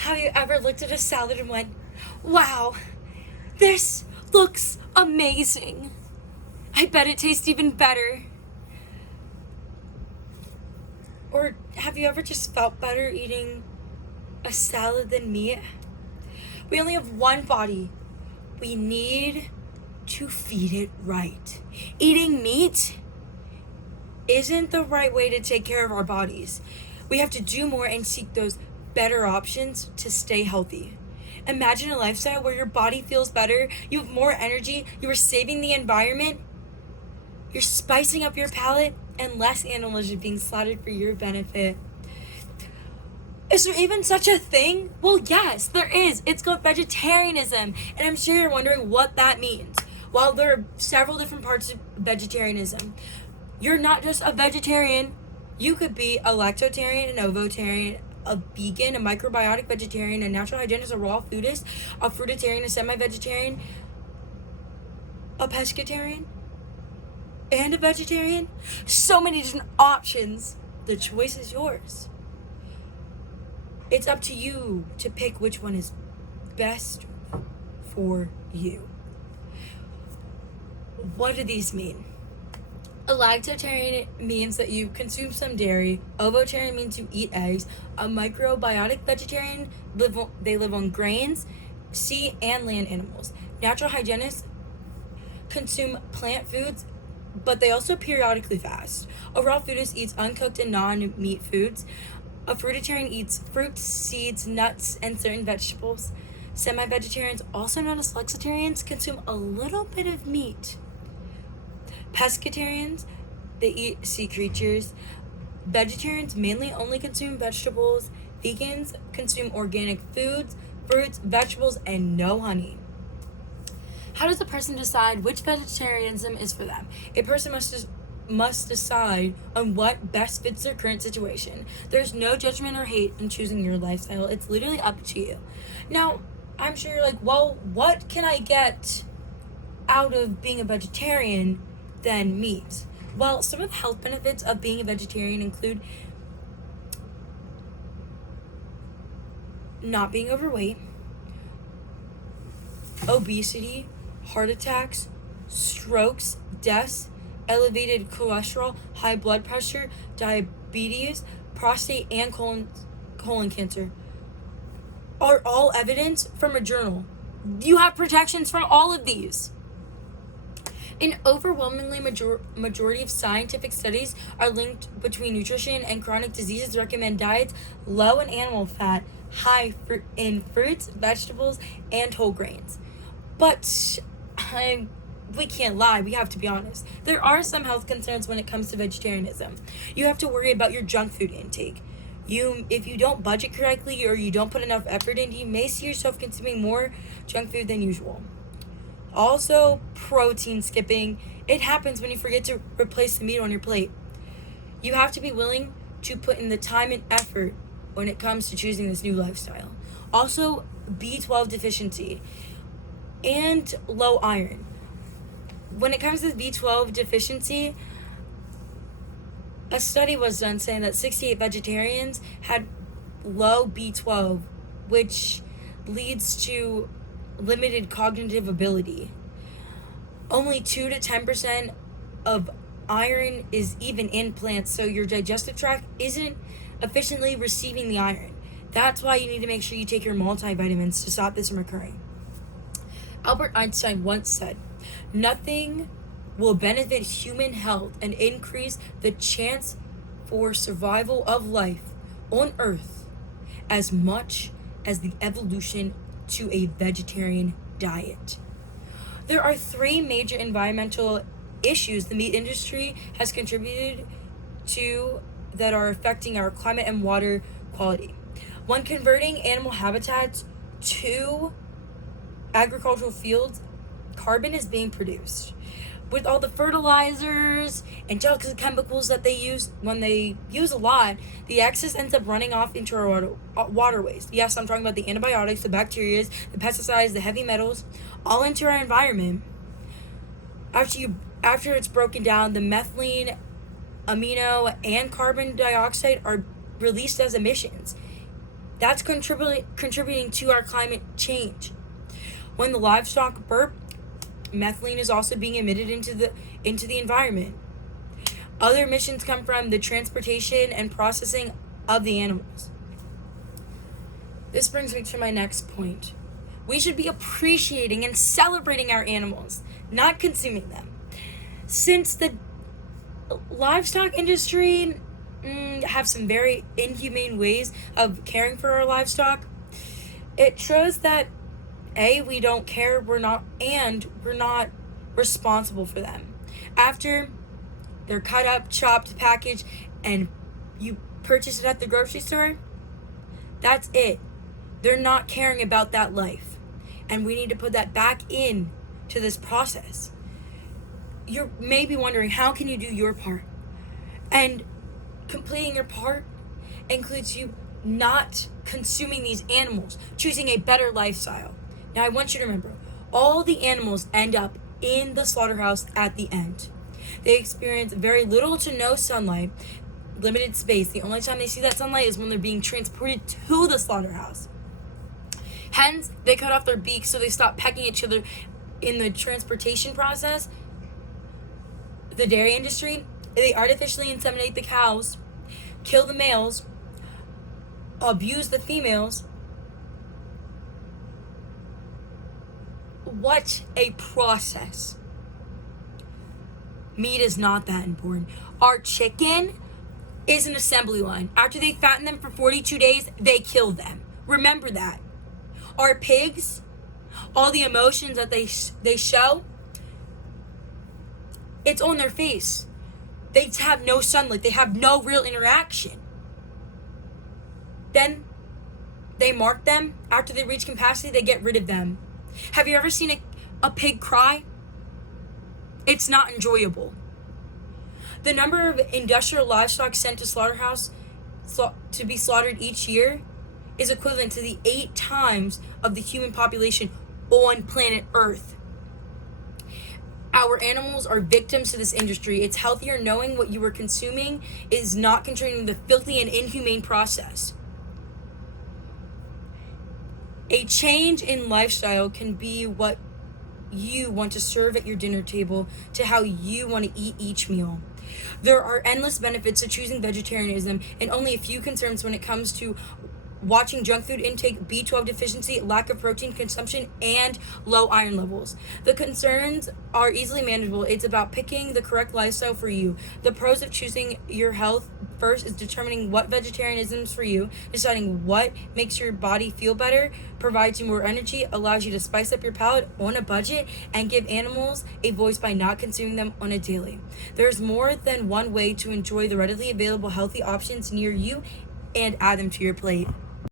Have you ever looked at a salad and went, wow, this looks amazing. I bet it tastes even better. Or have you ever just felt better eating a salad than meat? We only have one body. We need to feed it right. Eating meat isn't the right way to take care of our bodies. We have to do more and seek those better options to stay healthy. Imagine a lifestyle where your body feels better, you have more energy, you are saving the environment, you're spicing up your palate, and less animals are being slaughtered for your benefit. Is there even such a thing? Well, yes, there is. It's called vegetarianism, and I'm sure you're wondering what that means. While there are several different parts of vegetarianism, you're not just a vegetarian. You could be a lactotarian, an ovotarian, a vegan, a microbiotic vegetarian, a natural hygienist, a raw foodist, a fruitarian, a semi-vegetarian, a pescatarian, and a vegetarian. So many different options. The choice is yours. It's up to you to pick which one is best for you. What do these mean? A lactotarian means that you consume some dairy. Ovotarian means you eat eggs. A microbiotic vegetarian, they live on grains, sea and land animals. Natural hygienists consume plant foods, but they also periodically fast. A raw foodist eats uncooked and non-meat foods. A fruitarian eats fruits, seeds, nuts, and certain vegetables. Semi-vegetarians, also known as flexitarians, consume a little bit of meat. Pescatarians, they eat sea creatures. Vegetarians mainly only consume vegetables. Vegans consume organic foods, fruits, vegetables, and no honey. How does a person decide which vegetarianism is for them? A person must decide on what best fits their current situation. There's no judgment or hate in choosing your lifestyle. It's literally up to you. Now, I'm sure you're like, well, what can I get out of being a vegetarian than meat? Well, some of the health benefits of being a vegetarian include not being overweight, obesity, heart attacks, strokes, deaths, elevated cholesterol, high blood pressure, diabetes, prostate, and colon cancer are all evidence from a journal. You have protections from all of these. An overwhelmingly majority of scientific studies are linked between nutrition and chronic diseases. Recommend diets low in animal fat, high in fruits, vegetables, and whole grains. But we can't lie, we have to be honest. There are some health concerns when it comes to vegetarianism. You have to worry about your junk food intake. If you don't budget correctly or you don't put enough effort in, you may see yourself consuming more junk food than usual. Also, protein skipping. It happens when you forget to replace the meat on your plate. You have to be willing to put in the time and effort when it comes to choosing this new lifestyle. Also, B12 deficiency and low iron. When it comes to B12 deficiency, a study was done saying that 68 vegetarians had low B12, which leads to limited cognitive ability. Only 2 to 10% of iron is even in plants, so your digestive tract isn't efficiently receiving the iron. That's why you need to make sure you take your multivitamins to stop this from occurring. Albert Einstein once said, "Nothing will benefit human health and increase the chance for survival of life on Earth as much as the evolution to a vegetarian diet." There are 3 major environmental issues the meat industry has contributed to that are affecting our climate and water quality. 1, converting animal habitats to agricultural fields, carbon is being produced. With all the fertilizers and toxic chemicals that they use, when they use a lot, the excess ends up running off into our waterways. Yes, I'm talking about the antibiotics, the bacteria, the pesticides, the heavy metals, all into our environment. After it's broken down, the methane, amino, and carbon dioxide are released as emissions. That's contributing to our climate change. When the livestock burp, methylene is also being emitted into the environment. Other emissions come from the transportation and processing of the animals. This brings me to my next point. We should be appreciating and celebrating our animals, not consuming them. Since the livestock industry have some very inhumane ways of caring for our livestock, it shows that we don't care, we're not responsible for them. After they're cut up, chopped, packaged, and you purchase it at the grocery store, that's it. They're not caring about that life. And we need to put that back in to this process. You're maybe wondering, how can you do your part? And completing your part includes you not consuming these animals, choosing a better lifestyle. Now, I want you to remember, all the animals end up in the slaughterhouse at the end. They experience very little to no sunlight, limited space. The only time they see that sunlight is when they're being transported to the slaughterhouse. Hence, they cut off their beaks so they stop pecking each other in the transportation process. The dairy industry, they artificially inseminate the cows, kill the males, abuse the females. What a process. Meat is not that important. Our chicken is an assembly line. After they fatten them for 42 days, they kill them. Remember that. Our pigs, all the emotions that they show, it's on their face. They have no sunlight. They have no real interaction. Then they mark them. After they reach capacity, they get rid of them. Have you ever seen a pig cry? It's not enjoyable. The number of industrial livestock sent to slaughterhouse to be slaughtered each year is equivalent to the 8 times of the human population on planet Earth. Our animals are victims to this industry. It's healthier knowing what you are consuming is not contributing to the filthy and inhumane process. A change in lifestyle can be what you want to serve at your dinner table to how you want to eat each meal. There are endless benefits to choosing vegetarianism and only a few concerns when it comes to watching junk food intake, B12 deficiency, lack of protein consumption, and low iron levels. The concerns are easily manageable. It's about picking the correct lifestyle for you. The pros of choosing your health first is determining what vegetarianism is for you, deciding what makes your body feel better, provides you more energy, allows you to spice up your palate on a budget, and give animals a voice by not consuming them on a daily. There's more than one way to enjoy the readily available healthy options near you and add them to your plate.